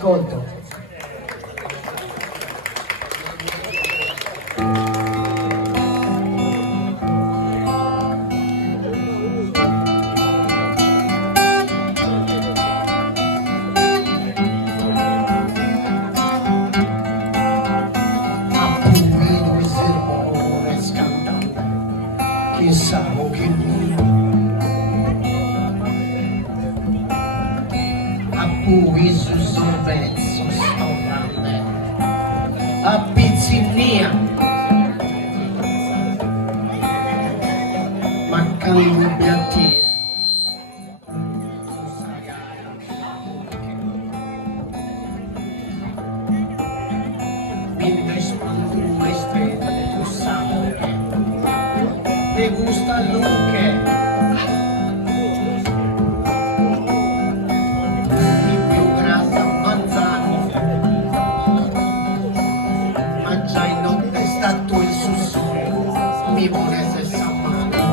Ascolto. Appuntino i sermone scantando, chissà che mio. Appui su sorvezzo stornante, a pizzinia, mancando piatti. Mentre spalmo le stelle tu sangue, te gusta luce. Stato il sussurro, mi vuole stessa mano.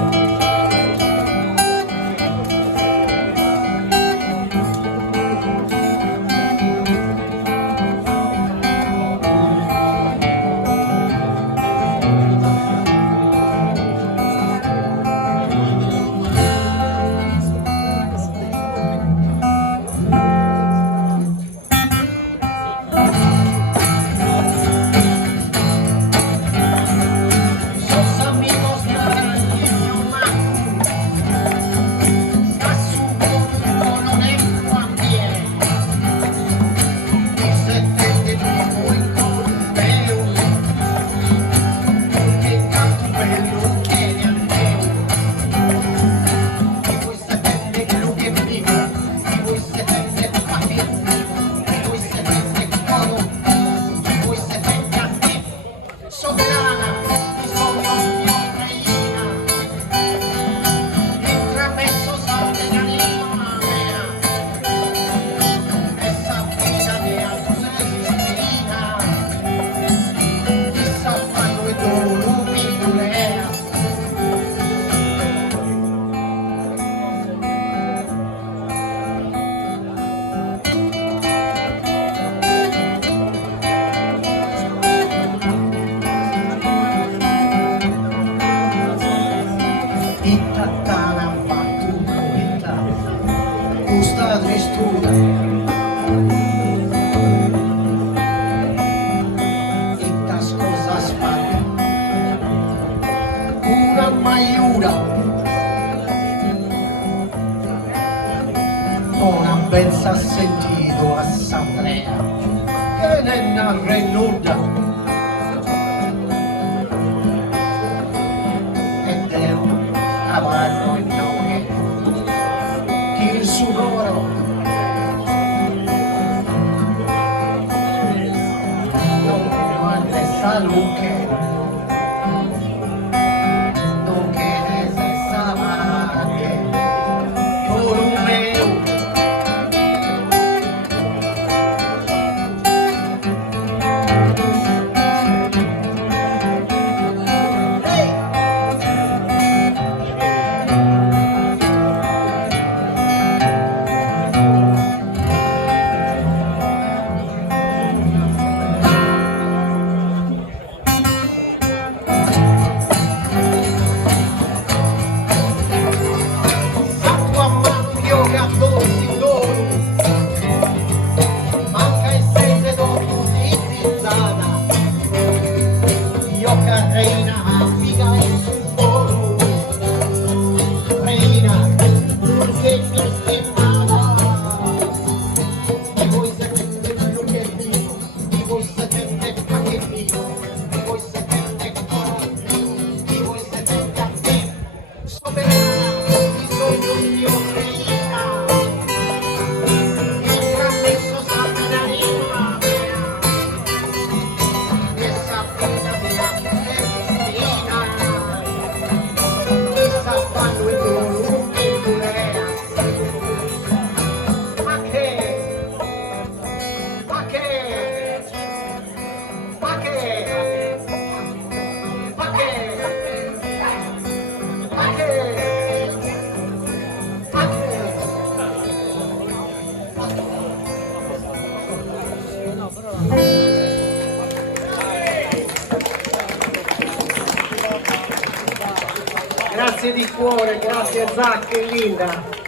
Questa tristura e ta scosa spalla una maiura ora pensa sentito assemblea che ne narre nuda ed è un cavallo in nome che il sonoro non guarda salute non che se sa che por un meu grazie di cuore, grazie Zach e Linda.